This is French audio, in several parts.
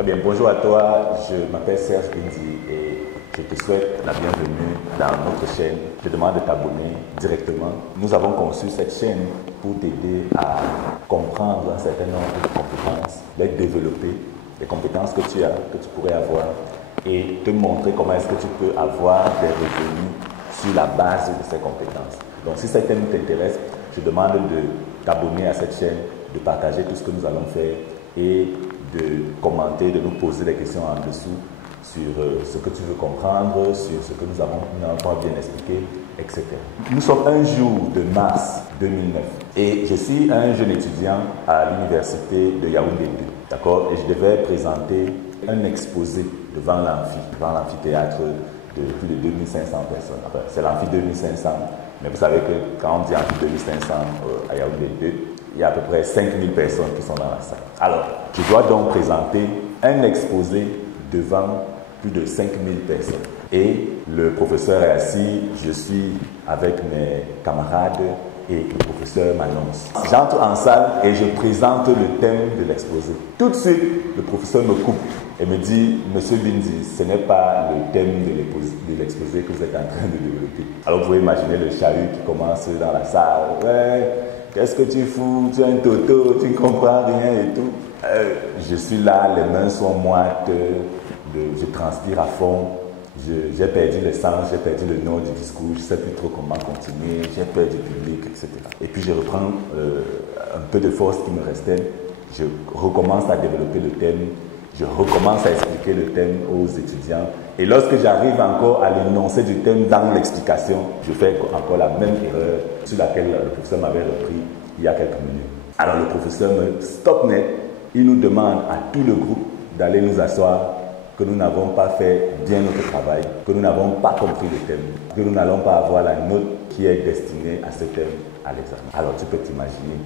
Très bien, bonjour à toi, je m'appelle Serge Bindi et je te souhaite la bienvenue dans notre chaîne. Je te demande de t'abonner directement. Nous avons conçu cette chaîne pour t'aider à comprendre un certain nombre de compétences, les développer, les compétences que tu as, que tu pourrais avoir et te montrer comment est-ce que tu peux avoir des revenus sur la base de ces compétences. Donc si cette thème t'intéresse, je demande de t'abonner à cette chaîne, de partager tout ce que nous allons faire et de commenter, de nous poser des questions en dessous sur ce que tu veux comprendre, sur ce que nous avons bien expliqué, etc. Nous sommes un jour de mars 2009 et je suis un jeune étudiant à l'université de Yaoundé 2, d'accord? Et je devais présenter un exposé devant l'amphithéâtre de plus de 2500 personnes. Enfin, c'est l'amphi 2500, mais vous savez que quand on dit amphi 2500 à Yaoundé 2, il y a à peu près 5000 personnes qui sont dans la salle. Alors, je dois donc présenter un exposé devant plus de 5000 personnes. Et le professeur est assis, je suis avec mes camarades et le professeur m'annonce. J'entre en salle et je présente le thème de l'exposé. Tout de suite, le professeur me coupe et me dit « Monsieur Bindi, ce n'est pas le thème de l'exposé que vous êtes en train de développer. » Alors vous pouvez imaginer le chahut qui commence dans la salle. « Ouais, qu'est-ce que tu fous? Tu es un toto, tu ne comprends rien et tout. » Je suis là, les mains sont moites, je transpire à fond. J'ai perdu le sens, j'ai perdu le nom du discours, je ne sais plus trop comment continuer, j'ai peur du public, etc. Et puis je reprends un peu de force qui me restait, je recommence à développer le thème, je recommence à expliquer le thème aux étudiants. Et lorsque j'arrive encore à l'énoncé du thème dans l'explication, je fais encore la même erreur sur laquelle le professeur m'avait repris il y a quelques minutes. Alors le professeur me stoppe net, il nous demande à tout le groupe d'aller nous asseoir, que nous n'avons pas fait bien notre travail, que nous n'avons pas compris le thème, que nous n'allons pas avoir la note qui est destinée à ce thème à l'examen. Alors tu peux t'imaginer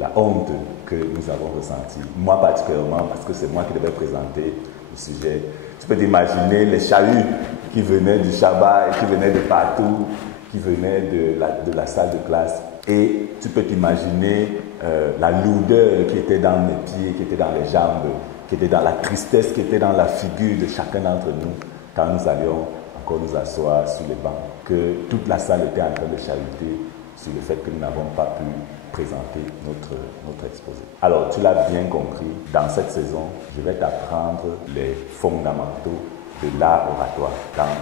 la honte que nous avons ressentie, moi particulièrement parce que c'est moi qui devais présenter le sujet. Tu peux t'imaginer les chahuts qui venaient du Shabbat, qui venaient de partout, qui venaient de la salle de classe. Et tu peux t'imaginer la lourdeur qui était dans mes pieds, qui était dans les jambes, qui était dans la tristesse, qui était dans la figure de chacun d'entre nous quand nous allions encore nous asseoir sur les bancs, que toute la salle était en train de chahuter sur le fait que nous n'avons pas pu présenter notre exposé. Alors, tu l'as bien compris, dans cette saison, je vais t'apprendre les fondamentaux de l'art oratoire dans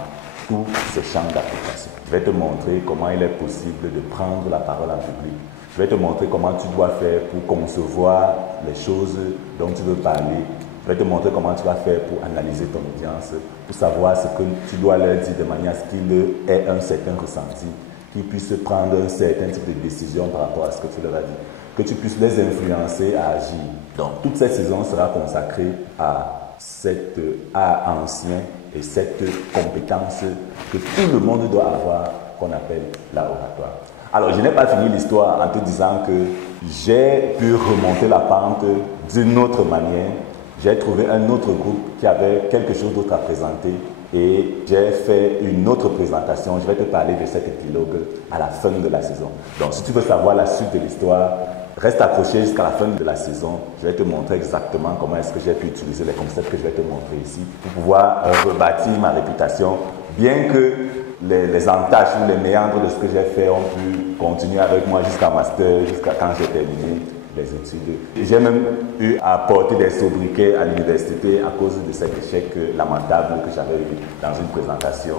tous ces champs d'application. Je vais te montrer comment il est possible de prendre la parole en public. Je vais te montrer comment tu dois faire pour concevoir les choses dont tu veux parler. Je vais te montrer comment tu vas faire pour analyser ton audience, pour savoir ce que tu dois leur dire de manière à ce qu'ils aient un certain ressenti, qu'ils puissent prendre un certain type de décision par rapport à ce que tu leur as dit, que tu puisses les influencer à agir. Donc, toute cette saison sera consacrée à cet art ancien et cette compétence que tout le monde doit avoir, qu'on appelle l'oratoire. Alors, je n'ai pas fini l'histoire en te disant que j'ai pu remonter la pente d'une autre manière. J'ai trouvé un autre groupe qui avait quelque chose d'autre à présenter et j'ai fait une autre présentation. Je vais te parler de cet épilogue à la fin de la saison. Donc, si tu veux savoir la suite de l'histoire, reste accroché jusqu'à la fin de la saison. Je vais te montrer exactement comment est-ce que j'ai pu utiliser les concepts que je vais te montrer ici pour pouvoir rebâtir ma réputation, bien que les entaches ou les méandres de ce que j'ai fait ont pu continuer avec moi jusqu'à master, jusqu'à quand j'ai terminé les études. J'ai même eu à porter des sobriquets à l'université à cause de cet échec lamentable que j'avais eu dans une présentation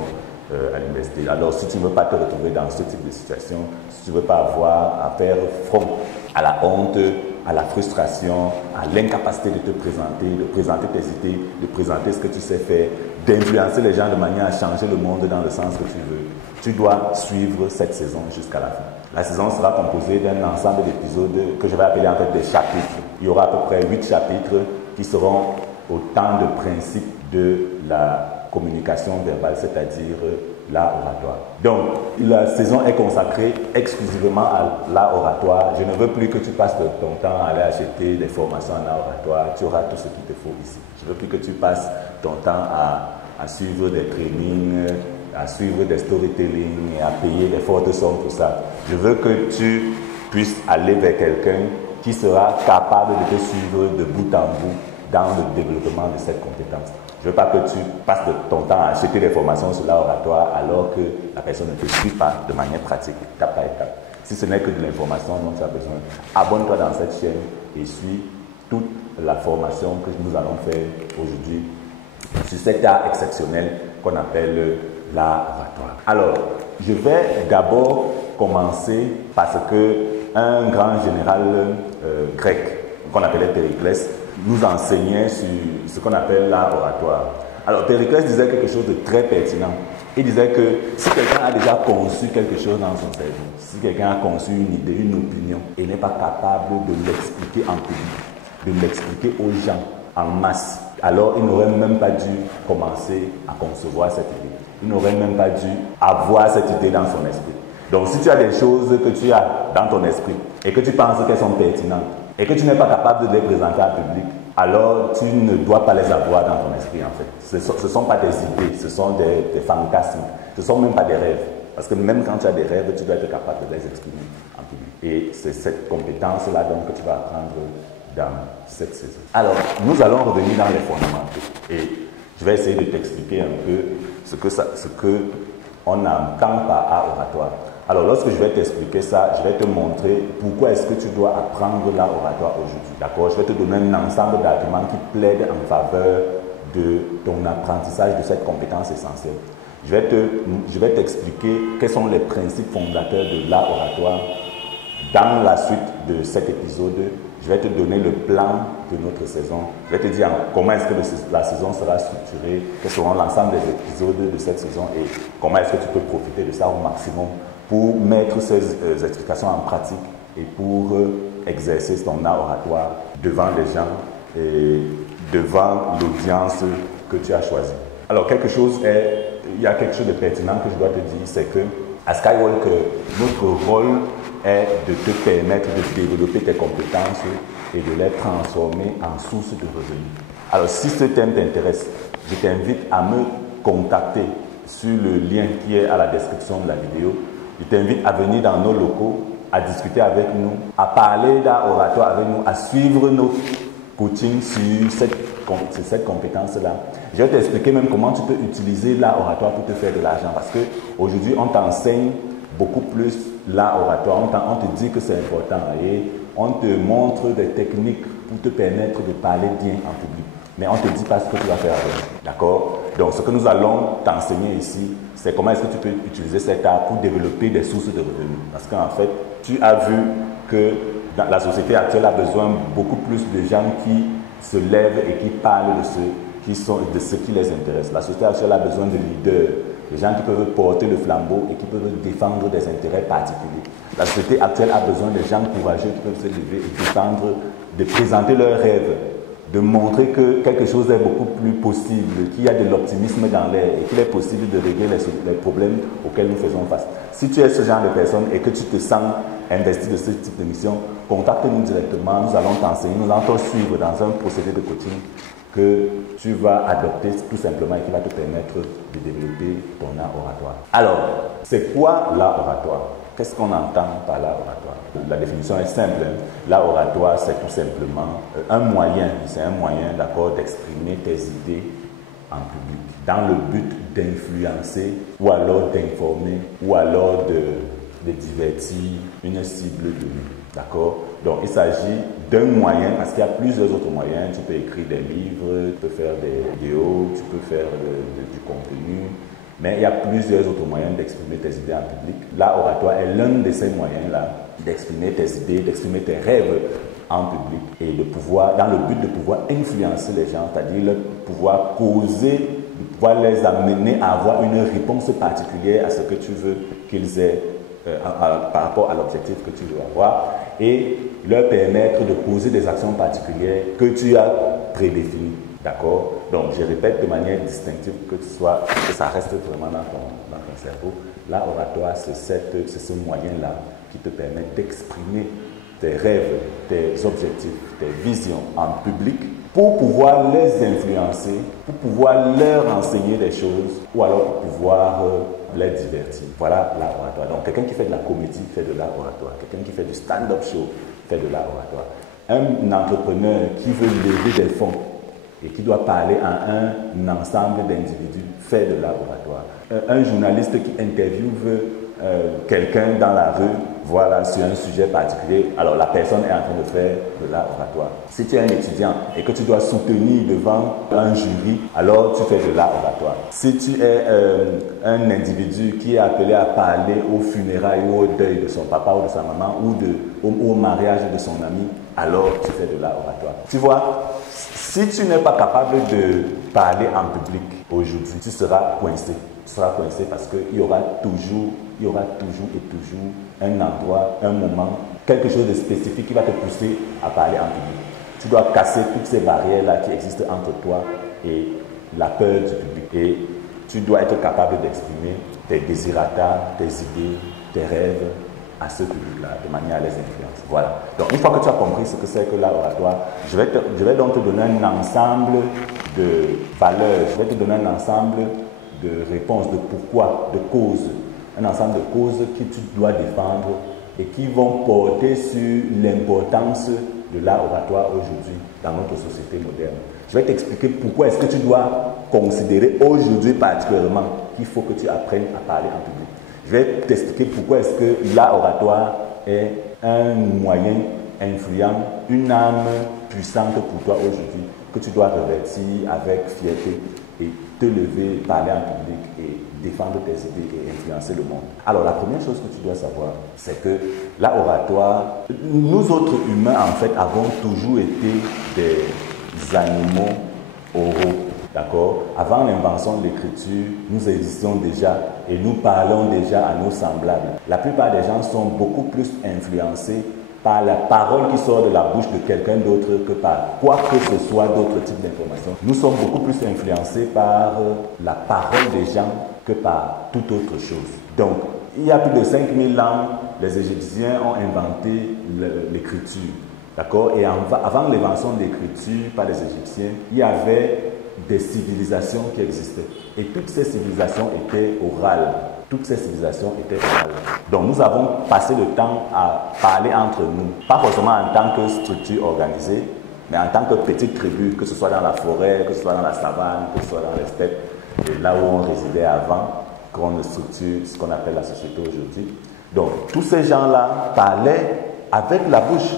à l'université. Alors, si tu ne veux pas te retrouver dans ce type de situation, si tu ne veux pas avoir à faire front à la honte, à la frustration, à l'incapacité de te présenter, de présenter tes idées, de présenter ce que tu sais faire, d'influencer les gens de manière à changer le monde dans le sens que tu veux, tu dois suivre cette saison jusqu'à la fin. La saison sera composée d'un ensemble d'épisodes que je vais appeler en fait des chapitres. Il y aura à peu près 8 chapitres qui seront autant de principes de la communication verbale, c'est-à-dire l'art oratoire. Donc, la saison est consacrée exclusivement à l'art oratoire. Je ne veux plus que tu passes ton temps à aller acheter des formations en art oratoire. Tu auras tout ce qu'il te faut ici. Je ne veux plus que tu passes ton temps à suivre des trainings, à suivre des storytelling et à payer des fortes sommes pour ça. Je veux que tu puisses aller vers quelqu'un qui sera capable de te suivre de bout en bout dans le développement de cette compétence. Je ne veux pas que tu passes de ton temps à acheter des formations sur l'art oratoire alors que la personne ne te suit pas de manière pratique, étape par étape. Si ce n'est que de l'information dont tu as besoin, abonne-toi dans cette chaîne et suis toute la formation que nous allons faire aujourd'hui sur cet art exceptionnel qu'on appelle l'art oratoire. Alors, je vais d'abord commencer parce qu'un grand général grec qu'on appelait Périclès nous enseignait sur ce qu'on appelle l'art oratoire. Alors, Périclès disait quelque chose de très pertinent. Il disait que si quelqu'un a déjà conçu quelque chose dans son cerveau, si quelqu'un a conçu une idée, une opinion, et n'est pas capable de l'expliquer en public, de l'expliquer aux gens en masse, alors il n'aurait même pas dû commencer à concevoir cette idée. Il n'aurait même pas dû avoir cette idée dans son esprit. Donc si tu as des choses que tu as dans ton esprit et que tu penses qu'elles sont pertinentes et que tu n'es pas capable de les présenter en public, alors tu ne dois pas les avoir dans ton esprit en fait. Ce ne sont pas des idées, ce sont des fantasmes, ce ne sont même pas des rêves. Parce que même quand tu as des rêves, tu dois être capable de les exprimer en public. Et c'est cette compétence-là donc que tu vas apprendre dans cette saison. Alors, nous allons revenir dans les fondamentaux. Et je vais essayer de t'expliquer un peu ce que on entend par art oratoire. Alors, lorsque je vais t'expliquer ça, je vais te montrer pourquoi est-ce que tu dois apprendre l'art oratoire aujourd'hui. D'accord? Je vais te donner un ensemble d'arguments qui plaident en faveur de ton apprentissage de cette compétence essentielle. Je vais t'expliquer quels sont les principes fondateurs de l'art oratoire. Dans la suite de cet épisode, je vais te donner le plan de notre saison. Je vais te dire comment est-ce que la saison sera structurée, quels seront l'ensemble des épisodes de cette saison et comment est-ce que tu peux profiter de ça au maximum pour mettre ces explications en pratique et pour exercer ton art oratoire devant les gens et devant l'audience que tu as choisie. Alors, il y a quelque chose de pertinent que je dois te dire, c'est que à Skywalker, notre rôle est de te permettre de développer tes compétences et de les transformer en source de revenus. Alors, si ce thème t'intéresse, je t'invite à me contacter sur le lien qui est à la description de la vidéo. Je t'invite à venir dans nos locaux, à discuter avec nous, à parler d'art oratoire avec nous, à suivre nos coachings sur cette compétence-là. Je vais t'expliquer même comment tu peux utiliser l'art oratoire pour te faire de l'argent. Parce qu'aujourd'hui, on t'enseigne beaucoup plus l'art oratoire. On te dit que c'est important et on te montre des techniques pour te permettre de parler bien en public. Mais on ne te dit pas ce que tu vas faire avec. D'accord? Donc, ce que nous allons t'enseigner ici, c'est comment est-ce que tu peux utiliser cet art pour développer des sources de revenus. Parce qu'en fait, tu as vu que dans la société actuelle a besoin beaucoup plus de gens qui se lèvent et qui parlent de ce qui les intéresse. La société actuelle a besoin de leaders, de gens qui peuvent porter le flambeau et qui peuvent défendre des intérêts particuliers. La société actuelle a besoin de gens courageux qui peuvent se lever et défendre, de présenter leurs rêves, de montrer que quelque chose est beaucoup plus possible, qu'il y a de l'optimisme dans l'air et qu'il est possible de régler les problèmes auxquels nous faisons face. Si tu es ce genre de personne et que tu te sens investi de ce type de mission, contacte-nous directement, nous allons t'enseigner, nous allons te suivre dans un procédé de coaching que tu vas adopter tout simplement et qui va te permettre de développer ton art oratoire. Alors, c'est quoi l'art oratoire? Qu'est-ce qu'on entend par l'art oratoire? La définition est simple. L'art oratoire, c'est tout simplement un moyen, d'accord, d'exprimer tes idées en public, dans le but d'influencer ou alors d'informer ou alors de divertir une cible donnée. D'accord? Donc, il s'agit d'un moyen, parce qu'il y a plusieurs autres moyens. Tu peux écrire des livres, tu peux faire des vidéos, tu peux faire du contenu. Mais il y a plusieurs autres moyens d'exprimer tes idées en public. L'art oratoire est l'un de ces moyens-là d'exprimer tes idées, d'exprimer tes rêves en public et de pouvoir, dans le but de pouvoir influencer les gens, c'est-à-dire de pouvoir causer, de pouvoir les amener à avoir une réponse particulière à ce que tu veux qu'ils aient par rapport à l'objectif que tu veux avoir et leur permettre de poser des actions particulières que tu as prédéfinies. D'accord? Donc, je répète de manière distinctive que ça reste vraiment dans ton cerveau. L'art oratoire, c'est ce moyen-là qui te permet d'exprimer tes rêves, tes objectifs, tes visions en public pour pouvoir les influencer, pour pouvoir leur enseigner des choses ou alors pour pouvoir les divertir. Voilà l'art oratoire. Donc, quelqu'un qui fait de la comédie fait de l'art oratoire. Quelqu'un qui fait du stand-up show fait de l'art oratoire. Un entrepreneur qui veut lever des fonds et qui doit parler à un ensemble d'individus fait de l'art oratoire. Un journaliste qui interviewe quelqu'un dans la rue, voilà, sur un sujet particulier, alors la personne est en train de faire de l'art oratoire. Si tu es un étudiant et que tu dois soutenir devant un jury, alors tu fais de l'art oratoire. Si tu es un individu qui est appelé à parler au funérailles ou au deuil de son papa ou de sa maman ou au mariage de son ami, alors tu fais de l'art oratoire. Tu vois, si tu n'es pas capable de parler en public aujourd'hui, tu seras coincé. Tu seras coincé parce qu'il y aura toujours un endroit, un moment, quelque chose de spécifique qui va te pousser à parler en public. Tu dois casser toutes ces barrières-là qui existent entre toi et la peur du public. Et tu dois être capable d'exprimer tes désirata, tes idées, tes rêves à ce public-là, de manière à les influencer. Voilà. Donc, une fois que tu as compris ce que c'est que l'art oratoire, je vais donc te donner un ensemble de valeurs, je vais te donner un ensemble de réponses, de pourquoi, de causes, un ensemble de causes que tu dois défendre et qui vont porter sur l'importance de l'art oratoire aujourd'hui dans notre société moderne. Je vais t'expliquer pourquoi est-ce que tu dois considérer aujourd'hui particulièrement qu'il faut que tu apprennes à parler en public. Je vais t'expliquer pourquoi est-ce que l'art oratoire est un moyen influent, une arme puissante pour toi aujourd'hui, que tu dois revêtir avec fierté et te lever, parler en public et défendre tes idées et influencer le monde. Alors la première chose que tu dois savoir, c'est que l'art oratoire, nous autres humains en fait avons toujours été des animaux oraux. D'accord? Avant l'invention de l'écriture, nous existions déjà et nous parlons déjà à nos semblables. La plupart des gens sont beaucoup plus influencés par la parole qui sort de la bouche de quelqu'un d'autre que par quoi que ce soit d'autres types d'informations. Nous sommes beaucoup plus influencés par la parole des gens que par toute autre chose. Donc, il y a plus de 5000 ans, les Égyptiens ont inventé l'écriture. D'accord? Et avant l'invention de l'écriture par les Égyptiens, il y avait des civilisations qui existaient. Et toutes ces civilisations étaient orales. Toutes ces civilisations étaient orales. Donc nous avons passé le temps à parler entre nous, pas forcément en tant que structure organisée, mais en tant que petite tribu, que ce soit dans la forêt, que ce soit dans la savane, que ce soit dans les steppes, et là où on résidait avant, qu'on structure ce qu'on appelle la société aujourd'hui. Donc tous ces gens-là parlaient avec la bouche.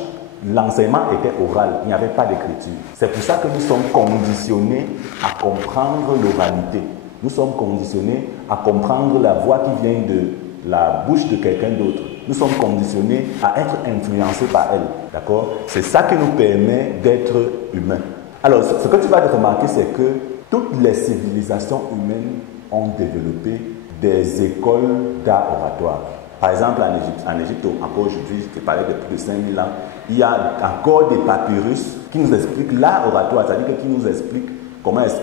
L'enseignement était oral, il n'y avait pas d'écriture. C'est pour ça que nous sommes conditionnés à comprendre l'oralité. Nous sommes conditionnés à comprendre la voix qui vient de la bouche de quelqu'un d'autre. Nous sommes conditionnés à être influencés par elle. D'accord? C'est ça qui nous permet d'être humains. Alors, ce que tu vas remarquer, c'est que toutes les civilisations humaines ont développé des écoles d'art oratoire. Par exemple, en Égypte, encore aujourd'hui, je te parlais de plus de 5000 ans, il y a encore des papyrus qui nous expliquent l'art oratoire, c'est-à-dire qui nous expliquent comment est-ce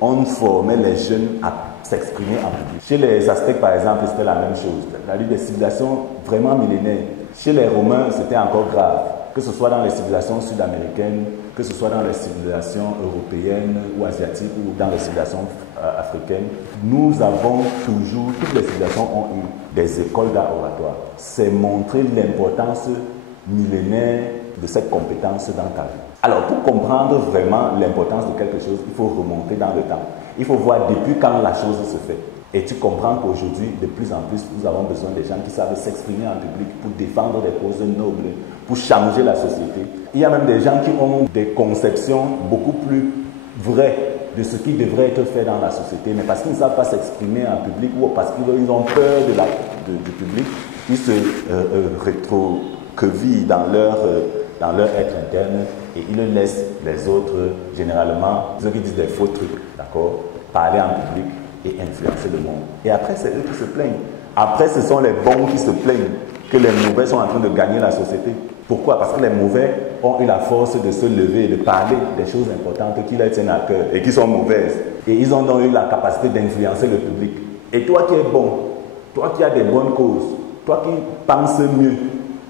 qu'on formait les jeunes à s'exprimer en public. Chez les Aztèques, par exemple, c'était la même chose. C'est-à-dire des civilisations vraiment millénaires. Chez les Romains, c'était encore grave. Que ce soit dans les civilisations sud-américaines, que ce soit dans les civilisations européennes ou asiatiques ou dans les civilisations africaines, nous avons toujours, toutes les civilisations ont eu des écoles d'art oratoire. C'est montrer l'importance millénaire de cette compétence dans ta vie. Alors, pour comprendre vraiment l'importance de quelque chose, il faut remonter dans le temps. Il faut voir depuis quand la chose se fait. Et tu comprends qu'aujourd'hui, de plus en plus, nous avons besoin des gens qui savent s'exprimer en public pour défendre des causes nobles, pour changer la société. Il y a même des gens qui ont des conceptions beaucoup plus vraies de ce qui devrait être fait dans la société, mais parce qu'ils ne savent pas s'exprimer en public ou parce qu'ils ont peur du public, ils se rétroquevillent dans leur être interne et ils laissent les autres, généralement, ceux qui disent des faux trucs, d'accord, parler en public et influencer le monde. Et après, c'est eux qui se plaignent. Après, ce sont les bons qui se plaignent que les mauvais sont en train de gagner la société. Pourquoi? Parce que les mauvais ont eu la force de se lever et de parler des choses importantes qui leur tiennent à cœur et qui sont mauvaises. Et ils ont donc eu la capacité d'influencer le public. Et toi qui es bon, toi qui as des bonnes causes, toi qui penses mieux,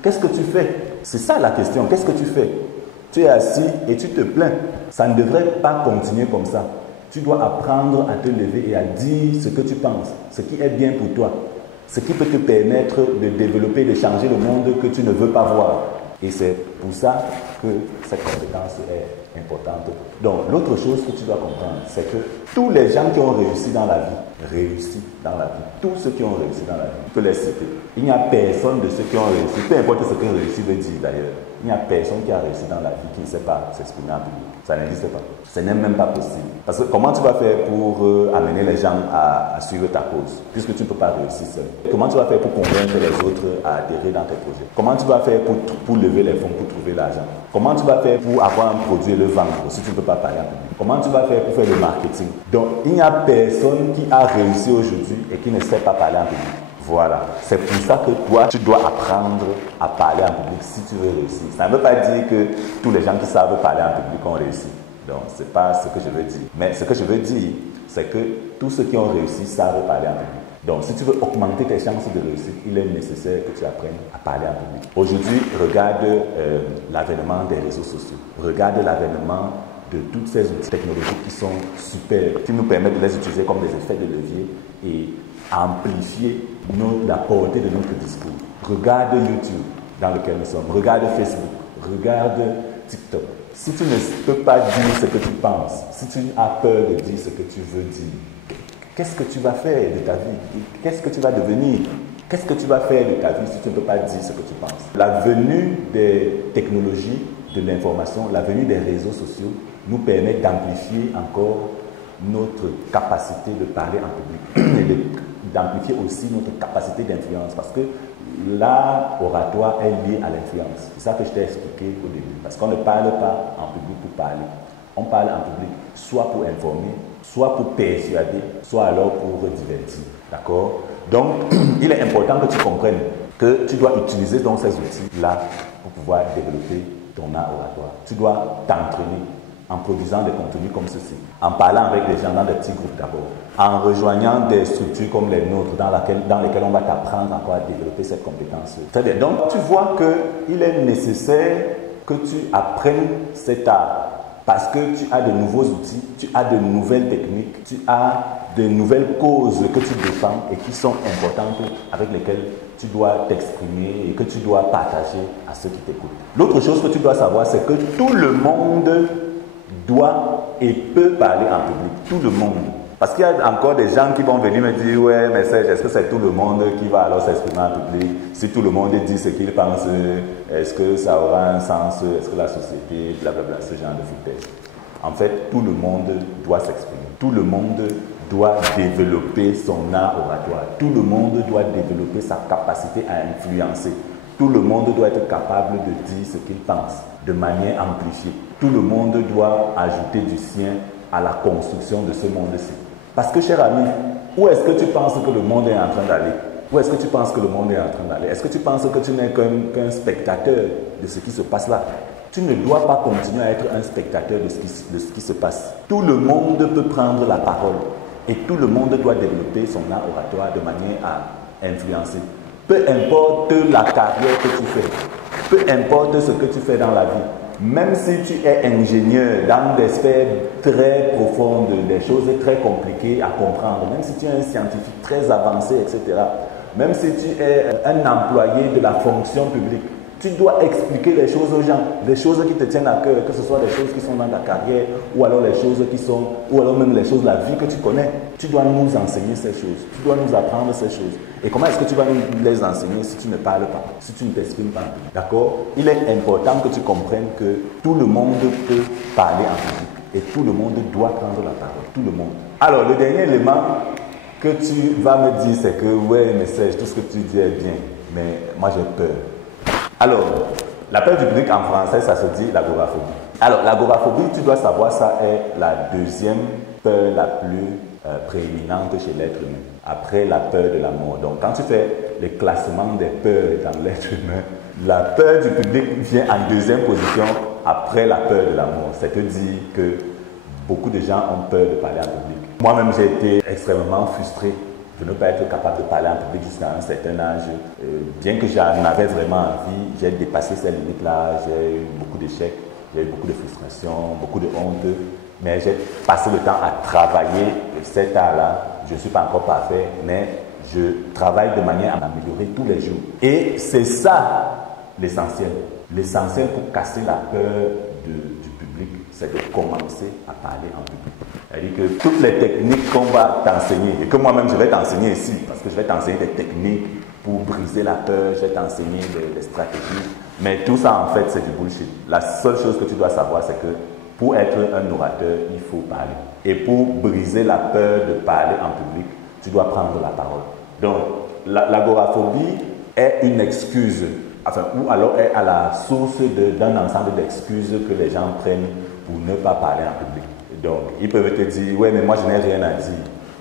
qu'est-ce que tu fais? C'est ça la question. Qu'est-ce que tu fais? Tu es assis et tu te plains. Ça ne devrait pas continuer comme ça. Tu dois apprendre à te lever et à dire ce que tu penses, ce qui est bien pour toi, ce qui peut te permettre de développer, de changer le monde que tu ne veux pas voir. Et c'est pour ça que cette compétence est importante. Donc, l'autre chose que tu dois comprendre, c'est que tous les gens qui ont réussi dans la vie, réussi dans la vie, tous ceux qui ont réussi dans la vie, tu peux les citer. Il n'y a personne de ceux qui ont réussi, peu importe ce que réussi veut dire d'ailleurs, il n'y a personne qui a réussi dans la vie qui ne sait pas s'exprimer en public. Ça n'existe pas. Ce n'est même pas possible. Parce que comment tu vas faire pour amener les gens à suivre ta cause, puisque tu ne peux pas réussir seul? Comment tu vas faire pour convaincre les autres à adhérer dans tes projets? Comment tu vas faire pour lever les fonds, pour trouver l'argent? Comment tu vas faire pour avoir un produit et le vendre si tu ne peux pas parler en public? Comment tu vas faire pour faire le marketing? Donc, il n'y a personne qui a réussi aujourd'hui et qui ne sait pas parler en public. Voilà, c'est pour ça que toi, tu dois apprendre à parler en public si tu veux réussir. Ça ne veut pas dire que tous les gens qui savent parler en public ont réussi. Donc, ce n'est pas ce que je veux dire. Mais ce que je veux dire, c'est que tous ceux qui ont réussi savent parler en public. Donc, si tu veux augmenter tes chances de réussite, il est nécessaire que tu apprennes à parler en public. Aujourd'hui, regarde l'avènement des réseaux sociaux. Regarde l'avènement de toutes ces outils technologiques qui sont super, qui nous permettent de les utiliser comme des effets de levier et amplifier la portée de notre discours. Regarde YouTube dans lequel nous sommes, regarde Facebook, regarde TikTok. Si tu ne peux pas dire ce que tu penses, si tu as peur de dire ce que tu veux dire, qu'est-ce que tu vas faire de ta vie? Qu'est-ce que tu vas devenir? Qu'est-ce que tu vas faire de ta vie si tu ne peux pas dire ce que tu penses? La venue des technologies de l'information, la venue des réseaux sociaux nous permet d'amplifier encore notre capacité de parler en public et d'amplifier aussi notre capacité d'influence, parce que l'art oratoire est lié à l'influence. C'est ça que je t'ai expliqué au début, parce qu'on ne parle pas en public pour parler. On parle en public soit pour informer, soit pour persuader, soit alors pour divertir. D'accord? Donc, il est important que tu comprennes que tu dois utiliser donc ces outils-là pour pouvoir développer ton art oratoire. Tu dois t'entraîner en produisant des contenus comme ceci, en parlant avec des gens dans des petits groupes d'abord, en rejoignant des structures comme les nôtres dans lesquelles on va t'apprendre encore à développer cette compétence. Très bien. Donc, tu vois qu'il est nécessaire que tu apprennes cet art parce que tu as de nouveaux outils, tu as de nouvelles techniques, tu as de nouvelles causes que tu défends et qui sont importantes avec lesquelles tu dois t'exprimer et que tu dois partager à ceux qui t'écoutent. L'autre chose que tu dois savoir, c'est que tout le monde doit et peut parler en public. Tout le monde. Parce qu'il y a encore des gens qui vont venir me dire, ouais, mais est-ce que c'est tout le monde qui va alors s'exprimer en public? Si tout le monde dit ce qu'il pense, est-ce que ça aura un sens? Est-ce que la société, blablabla, ce genre de foutaise? En fait, tout le monde doit s'exprimer. Tout le monde doit développer son art oratoire. Tout le monde doit développer sa capacité à influencer. Tout le monde doit être capable de dire ce qu'il pense de manière amplifiée. Tout le monde doit ajouter du sien à la construction de ce monde-ci. Parce que, cher ami, où est-ce que tu penses que le monde est en train d'aller? Où est-ce que tu penses que le monde est en train d'aller? Est-ce que tu penses que tu n'es qu'un spectateur de ce qui se passe là? Tu ne dois pas continuer à être un spectateur de ce qui se passe. Tout le monde peut prendre la parole et tout le monde doit développer son art oratoire de manière à influencer. Peu importe la carrière que tu fais, peu importe ce que tu fais dans la vie, même si tu es ingénieur dans des sphères très profondes, des choses très compliquées à comprendre, même si tu es un scientifique très avancé, etc., même si tu es un employé de la fonction publique, tu dois expliquer les choses aux gens, des choses qui te tiennent à cœur, que ce soit des choses qui sont dans ta carrière, ou alors les choses qui sont, ou alors même les choses de la vie que tu connais. Tu dois nous enseigner ces choses, tu dois nous apprendre ces choses. Et comment est-ce que tu vas nous les enseigner si tu ne parles pas, si tu ne t'exprimes pas? D'accord? Il est important que tu comprennes que tout le monde peut parler en public et tout le monde doit prendre la parole, tout le monde. Alors, le dernier élément que tu vas me dire, c'est que, ouais, mais Serge, tout ce que tu dis est bien, mais moi j'ai peur. Alors, la peur du public en français, ça se dit l'agoraphobie. Alors, l'agoraphobie, tu dois savoir, ça est la deuxième peur la plus prééminente chez l'être humain, après la peur de la mort. Donc, quand tu fais le classement des peurs dans l'être humain, la peur du public vient en deuxième position après la peur de la mort. C'est-à-dire que beaucoup de gens ont peur de parler en public. Moi-même, j'ai été extrêmement frustré de ne pas être capable de parler en public jusqu'à un certain âge. Bien que j'en avais vraiment envie, j'ai dépassé ces limites-là, j'ai eu beaucoup d'échecs, j'ai eu beaucoup de frustration, beaucoup de honte, mais j'ai passé le temps à travailler cet art-là. Je ne suis pas encore parfait, mais je travaille de manière à m'améliorer tous les jours. Et c'est ça l'essentiel. L'essentiel pour casser la peur du public, c'est de commencer à parler en public. C'est-à-dire que toutes les techniques qu'on va t'enseigner, et que moi-même je vais t'enseigner ici, parce que je vais t'enseigner des techniques pour briser la peur, je vais t'enseigner des stratégies, mais tout ça en fait c'est du bullshit. La seule chose que tu dois savoir, c'est que pour être un orateur, il faut parler. Et pour briser la peur de parler en public, tu dois prendre la parole. Donc, l'agoraphobie est une excuse, enfin, ou alors est à la source d'un ensemble d'excuses que les gens prennent pour ne pas parler en public. Donc, ils peuvent te dire, ouais, mais moi je n'ai rien à dire.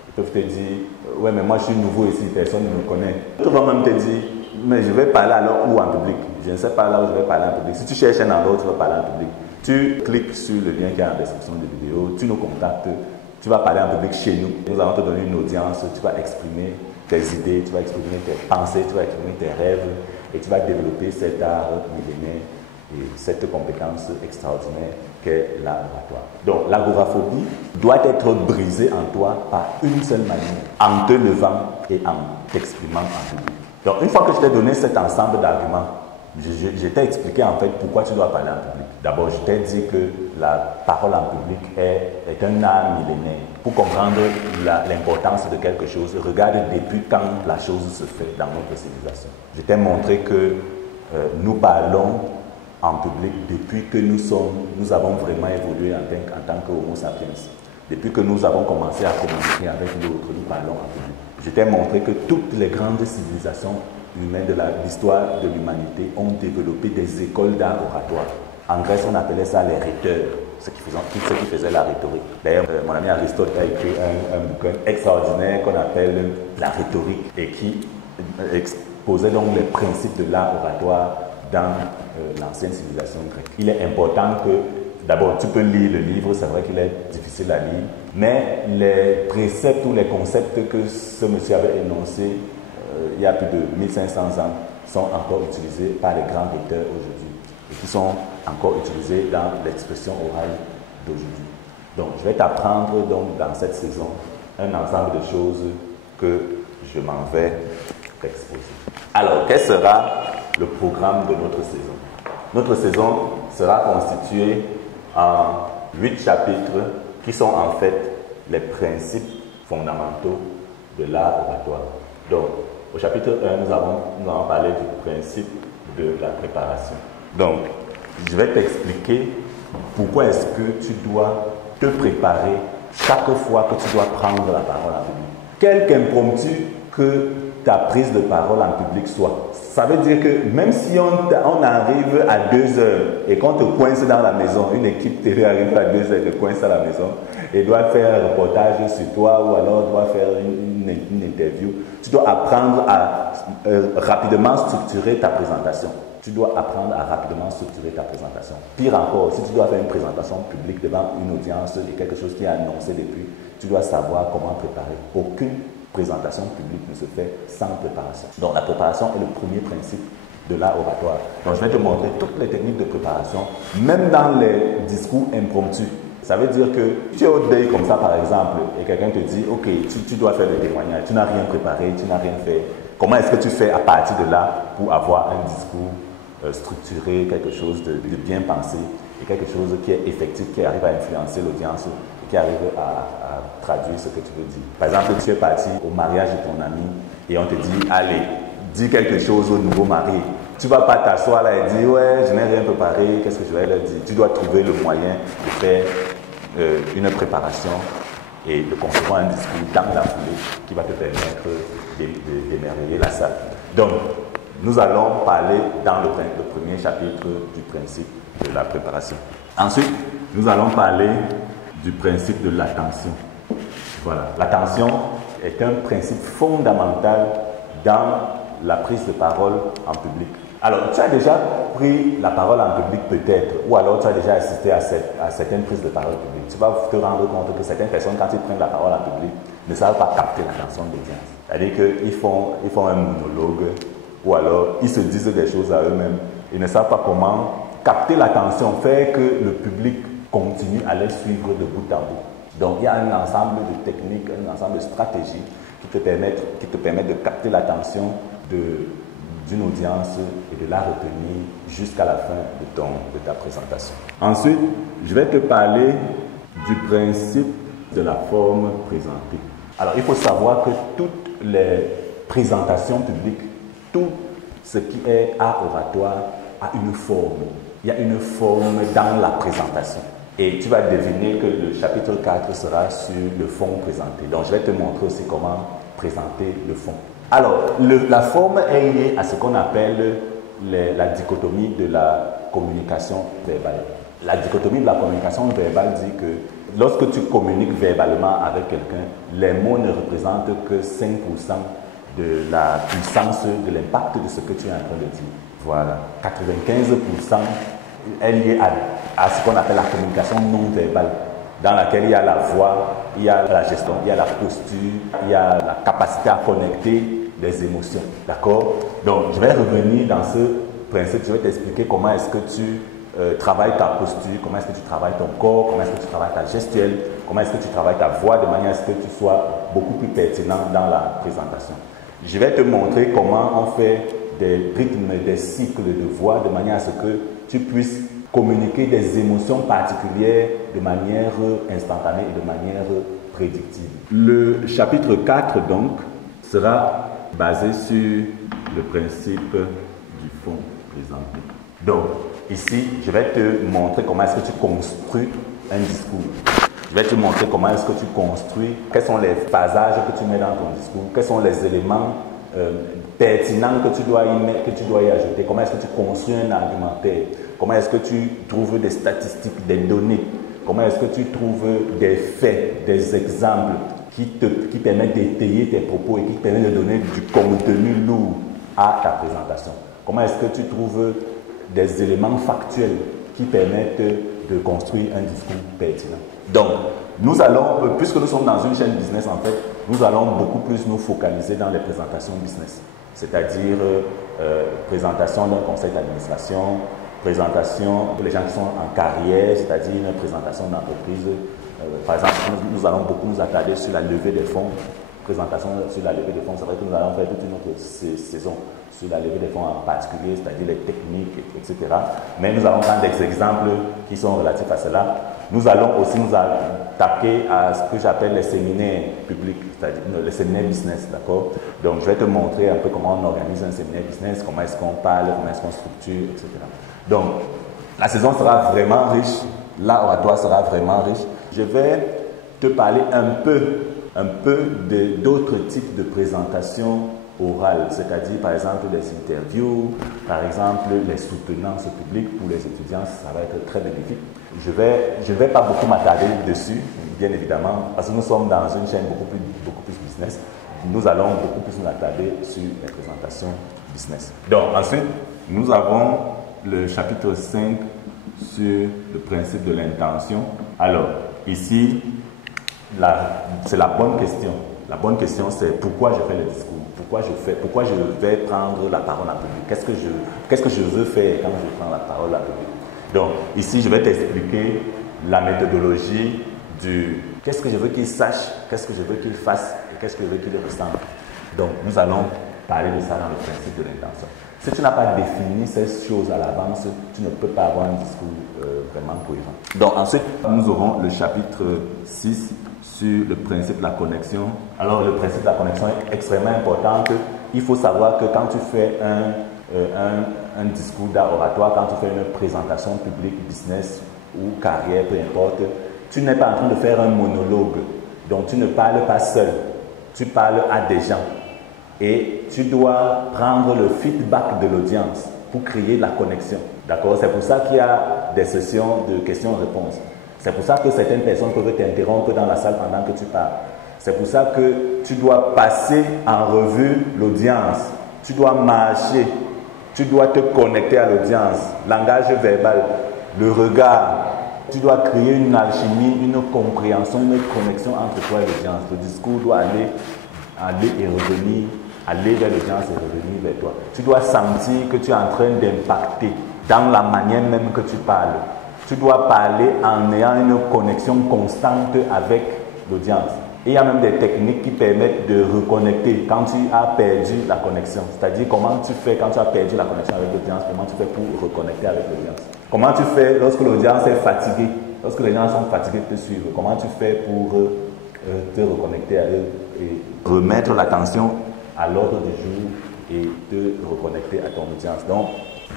Ils peuvent te dire, ouais, mais moi je suis nouveau ici, personne ne me connaît. Ils vont même te dire, mais je vais parler alors où en public? Je ne sais pas là où je vais parler en public. Si tu cherches un endroit où tu vas parler en public, tu cliques sur le lien qui est en description de la vidéo, tu nous contactes, tu vas parler en public chez nous. Nous allons te donner une audience, tu vas exprimer tes idées, tu vas exprimer tes pensées, tu vas exprimer tes rêves et tu vas développer cet art millénaire et cette compétence extraordinaire qu'est l'art oratoire. Donc l'agoraphobie doit être brisée en toi par une seule manière, en te levant et en t'exprimant en public. Donc une fois que je t'ai donné cet ensemble d'arguments, je t'ai expliqué en fait pourquoi tu dois parler en public. D'abord, je t'ai dit que la parole en public est un art millénaire. Pour comprendre l'importance de quelque chose, regarde depuis quand la chose se fait dans notre civilisation. Je t'ai montré que nous parlons en public depuis que nous avons vraiment évolué en tant qu'Homo sapiens. Depuis que nous avons commencé à communiquer avec l'autre, nous parlons en public. Je t'ai montré que toutes les grandes civilisations humaines de l'histoire de l'humanité ont développé des écoles d'art oratoire. En Grèce, on appelait ça les rhéteurs, ceux qui faisaient la rhétorique. D'ailleurs, mon ami Aristote a écrit un bouquin extraordinaire qu'on appelle La rhétorique et qui exposait donc les principes de l'art oratoire dans l'ancienne civilisation grecque. Il est important que, d'abord, tu peux lire le livre, c'est vrai qu'il est difficile à lire, mais les préceptes ou les concepts que ce monsieur avait énoncés il y a plus de 1500 ans sont encore utilisés par les grands rhéteurs aujourd'hui et qui sont encore utilisés dans l'expression orale d'aujourd'hui. Donc, je vais t'apprendre donc dans cette saison un ensemble de choses que je m'en vais t'exposer. Alors, quel sera le programme de notre saison? Notre saison sera constituée en 8 chapitres qui sont en fait les principes fondamentaux de l'art oratoire. Donc, au chapitre 1, nous allons parler du principe de la préparation. Donc, je vais t'expliquer pourquoi est-ce que tu dois te préparer chaque fois que tu dois prendre la parole en public. Quelque impromptu que ta prise de parole en public soit. Ça veut dire que même si on arrive à 2 heures et qu'on te coince dans la maison, une équipe télé arrive à 2 heures et te coince à la maison et doit faire un reportage sur toi ou alors doit faire une interview, tu dois apprendre à rapidement structurer ta présentation. Tu dois apprendre à rapidement structurer ta présentation. Pire encore, si tu dois faire une présentation publique devant une audience et quelque chose qui est annoncé depuis, tu dois savoir comment préparer. Aucune présentation publique ne se fait sans préparation. Donc la préparation est le premier principe de l'art oratoire. Donc je vais te montrer toutes les techniques de préparation, même dans les discours impromptus. Ça veut dire que tu es au deuil comme ça par exemple et quelqu'un te dit ok, tu dois faire le témoignage, tu n'as rien préparé, tu n'as rien fait. Comment est-ce que tu fais à partir de là pour avoir un discours structuré, quelque chose de bien pensé et quelque chose qui est effectif, qui arrive à influencer l'audience, qui arrive à traduire ce que tu veux dire. Par exemple, tu es parti au mariage de ton ami et on te dit, allez, dis quelque chose au nouveau mari. Tu ne vas pas t'asseoir là et dire, ouais, je n'ai rien préparé, qu'est-ce que je vais leur dire? Tu dois trouver le moyen de faire une préparation et de concevoir un discours dans la foulée qui va te permettre d'émerveiller la salle. Donc, nous allons parler dans le premier chapitre du principe de la préparation. Ensuite, nous allons parler du principe de l'attention. Voilà, l'attention est un principe fondamental dans la prise de parole en public. Alors, tu as déjà pris la parole en public peut-être, ou alors tu as déjà assisté à certaines prises de parole publiques. Tu vas te rendre compte que certaines personnes, quand ils prennent la parole en public, ne savent pas capter l'attention de l'audience. C'est-à-dire qu'ils font un monologue, ou alors ils se disent des choses à eux-mêmes. Ils ne savent pas comment capter l'attention, faire que le public continue à les suivre de bout en bout. Donc, il y a un ensemble de techniques, un ensemble de stratégies qui te permettent de capter l'attention d'une audience et de la retenir jusqu'à la fin de ta présentation. Ensuite, je vais te parler du principe de la forme présentée. Alors, il faut savoir que toutes les présentations publiques, tout ce qui est art oratoire a une forme. Il y a une forme dans la présentation. Et tu vas deviner que le chapitre 4 sera sur le fond présenté. Donc, je vais te montrer aussi comment présenter le fond. Alors, la forme est liée à ce qu'on appelle la dichotomie de la communication verbale. La dichotomie de la communication verbale dit que lorsque tu communiques verbalement avec quelqu'un, les mots ne représentent que 5% de la puissance, de l'impact de ce que tu es en train de dire. Voilà. 95% est lié à ce qu'on appelle la communication non verbale, dans laquelle il y a la voix, il y a la gestion, il y a la posture, il y a la capacité à connecter des émotions. D'accord? Donc, je vais revenir dans ce principe, je vais t'expliquer comment est-ce que tu travailles ta posture, comment est-ce que tu travailles ton corps, comment est-ce que tu travailles ta gestuelle, comment est-ce que tu travailles ta voix, de manière à ce que tu sois beaucoup plus pertinent dans la présentation. Je vais te montrer comment on fait des rythmes, des cycles de voix, de manière à ce que tu puisses communiquer des émotions particulières de manière instantanée et de manière prédictive. Le chapitre 4, donc, sera basé sur le principe du fond présenté. Donc, ici, je vais te montrer comment est-ce que tu construis un discours. Je vais te montrer comment est-ce que tu construis, quels sont les passages que tu mets dans ton discours, quels sont les éléments pertinents que tu dois y ajouter, comment est-ce que tu construis un argumentaire, comment est-ce que tu trouves des statistiques, des données, comment est-ce que tu trouves des faits, des exemples qui permettent d'étayer tes propos et qui permettent de donner du contenu lourd à ta présentation. Comment est-ce que tu trouves des éléments factuels qui permettent de construire un discours pertinent. Donc, nous allons, puisque nous sommes dans une chaîne business en fait, nous allons beaucoup plus nous focaliser dans les présentations business, c'est-à-dire présentation d'un conseil d'administration, présentation pour les gens qui sont en carrière, c'est-à-dire une présentation d'entreprise. Par exemple, nous allons beaucoup nous attarder sur la levée des fonds. Présentation sur la levée des fonds, c'est vrai que nous allons faire toute une autre saison sur la levée des fonds en particulier, c'est-à-dire les techniques, etc. Mais nous allons prendre des exemples qui sont relatifs à cela. Nous allons aussi nous attaquer à ce que j'appelle les séminaires publics, c'est-à-dire les séminaires business, d'accord? Donc, je vais te montrer un peu comment on organise un séminaire business, comment est-ce qu'on parle, comment est-ce qu'on structure, etc. Donc, la saison sera vraiment riche, l'art oratoire sera vraiment riche. Je vais te parler un peu d'autres types de présentations orales, c'est-à-dire par exemple des interviews, par exemple les soutenances publiques pour les étudiants, ça va être très bénéfique. Je ne vais pas beaucoup m'attarder dessus, bien évidemment, parce que nous sommes dans une chaîne beaucoup plus business. Nous allons beaucoup plus nous attarder sur les présentations business. Donc ensuite, nous avons le chapitre 5 sur le principe de l'intention. Alors, ici, c'est la bonne question. La bonne question, c'est pourquoi je fais le discours, pourquoi je vais prendre la parole en public, qu'est-ce que je veux faire quand je prends la parole en public. Donc, ici, je vais t'expliquer la méthodologie du qu'est-ce que je veux qu'il sache, qu'est-ce que je veux qu'il fasse et qu'est-ce que je veux qu'il ressemble. Donc, nous allons parler de ça dans le principe de l'intention. Si tu n'as pas défini ces choses à l'avance, tu ne peux pas avoir un discours vraiment cohérent. Donc, ensuite, nous aurons le chapitre 6 sur le principe de la connexion. Alors, le principe de la connexion est extrêmement important. Il faut savoir que quand tu fais un discours d'art oratoire, quand tu fais une présentation publique, business ou carrière, peu importe, tu n'es pas en train de faire un monologue. Donc, tu ne parles pas seul. Tu parles à des gens. Et tu dois prendre le feedback de l'audience pour créer la connexion. D'accord? C'est pour ça qu'il y a des sessions de questions-réponses. C'est pour ça que certaines personnes peuvent t'interrompre dans la salle pendant que tu parles. C'est pour ça que tu dois passer en revue l'audience. Tu dois marcher. Tu dois te connecter à l'audience. Langage verbal, le regard. Tu dois créer une alchimie, une compréhension, une connexion entre toi et l'audience. Le discours doit aller et revenir, aller vers l'audience et revenir vers toi. Tu dois sentir que tu es en train d'impacter dans la manière même que tu parles. Tu dois parler en ayant une connexion constante avec l'audience. Et il y a même des techniques qui permettent de reconnecter quand tu as perdu la connexion. C'est-à-dire comment tu fais quand tu as perdu la connexion avec l'audience, comment tu fais pour reconnecter avec l'audience. Comment tu fais lorsque l'audience est fatiguée, lorsque les gens sont fatigués de te suivre, comment tu fais pour te reconnecter à eux et remettre l'attention à l'ordre du jour et te reconnecter à ton audience. Donc,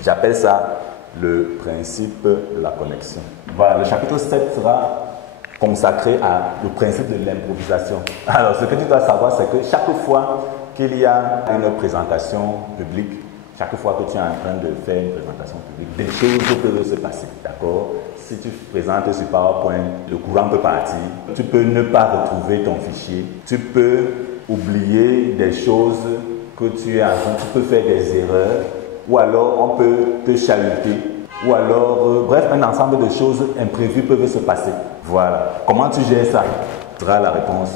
j'appelle ça le principe de la connexion. Voilà, le chapitre 7 sera consacré à le principe de l'improvisation. Alors, ce que tu dois savoir, c'est que chaque fois qu'il y a une présentation publique, chaque fois que tu es en train de faire une présentation publique, des choses peuvent se passer, d'accord? Si tu présentes sur PowerPoint, le courant peut partir, tu peux ne pas retrouver ton fichier, tu peux oublier des choses que tu es en train, tu peux faire des erreurs, ou alors on peut te chahuter, ou alors, bref, un ensemble de choses imprévues peuvent se passer. Voilà. Comment tu gères ça? Tu auras la réponse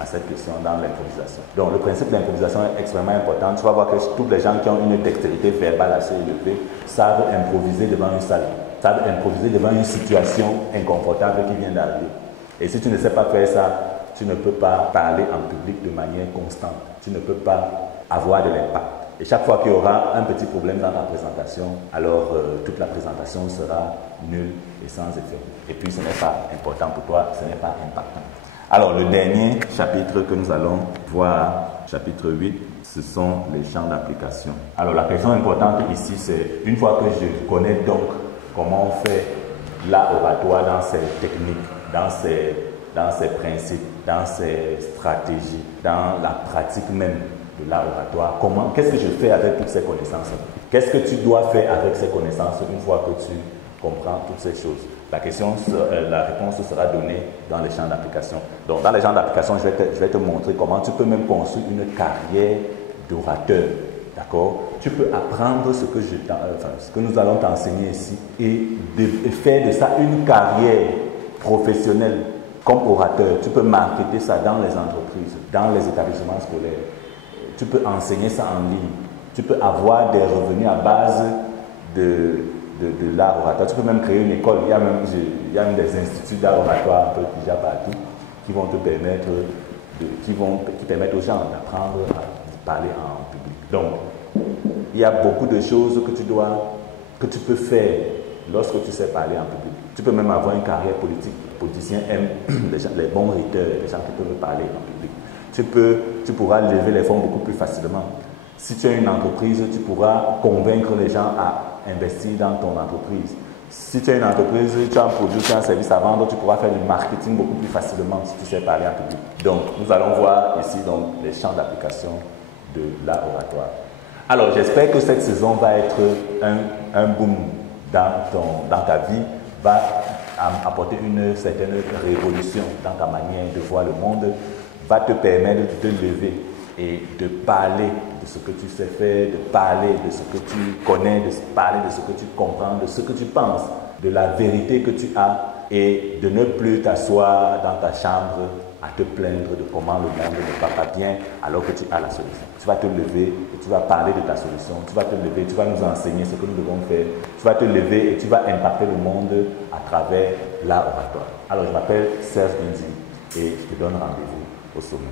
à cette question dans l'improvisation. Donc, le principe de l'improvisation est extrêmement important. Tu vas voir que tous les gens qui ont une dextérité verbale assez élevée savent improviser devant une salle, savent improviser devant une situation inconfortable qui vient d'arriver. Et si tu ne sais pas faire ça, tu ne peux pas parler en public de manière constante. Tu ne peux pas avoir de l'impact. Et chaque fois qu'il y aura un petit problème dans ta présentation, alors toute la présentation sera nulle et sans effet. Et puis ce n'est pas important pour toi, ce n'est pas impactant. Alors le dernier chapitre que nous allons voir, chapitre 8, ce sont les champs d'application. Alors la question importante ici, c'est une fois que je connais donc comment on fait l'oratoire dans ses techniques, dans ses principes, dans ses stratégies, dans la pratique même de l'oratoire, qu'est-ce que je fais avec toutes ces connaissances? Qu'est-ce que tu dois faire avec ces connaissances une fois que tu comprends toutes ces choses? La réponse sera donnée dans les champs d'application. Donc, dans les champs d'application, je vais te montrer comment tu peux même construire une carrière d'orateur. D'accord? Tu peux apprendre ce que nous allons t'enseigner ici et faire de ça une carrière professionnelle comme orateur. Tu peux marketer ça dans les entreprises, dans les établissements scolaires. Tu peux enseigner ça en ligne. Tu peux avoir des revenus à base de l'art oratoire. Tu peux même créer une école. Il y a même des instituts d'art oratoire un peu déjà partout qui vont te permettre, qui permettent aux gens d'apprendre à parler en public. Donc, il y a beaucoup de choses que tu peux faire lorsque tu sais parler en public. Tu peux même avoir une carrière politique. Les politiciens aiment les bons rhéteurs, les gens qui peuvent parler en public. Tu pourras lever les fonds beaucoup plus facilement. Si tu as une entreprise, tu pourras convaincre les gens à investir dans ton entreprise. Si tu as une entreprise, tu as un produit, tu as un service à vendre, tu pourras faire du marketing beaucoup plus facilement si tu sais parler en public. Donc, nous allons voir ici donc, les champs d'application de l'oratoire. Alors, j'espère que cette saison va être un boom dans ta vie, va apporter une certaine révolution dans ta manière de voir le monde, va te permettre de te lever et de parler de ce que tu sais faire, de parler de ce que tu connais, de parler de ce que tu comprends, de ce que tu penses, de la vérité que tu as et de ne plus t'asseoir dans ta chambre à te plaindre de comment le monde ne va pas bien alors que tu as la solution. Tu vas te lever et tu vas parler de ta solution. Tu vas te lever, tu vas nous enseigner ce que nous devons faire. Tu vas te lever et tu vas impacter le monde à travers l'art oratoire. Alors, je m'appelle Serge Bindi et je te donne rendez-vous au sommet.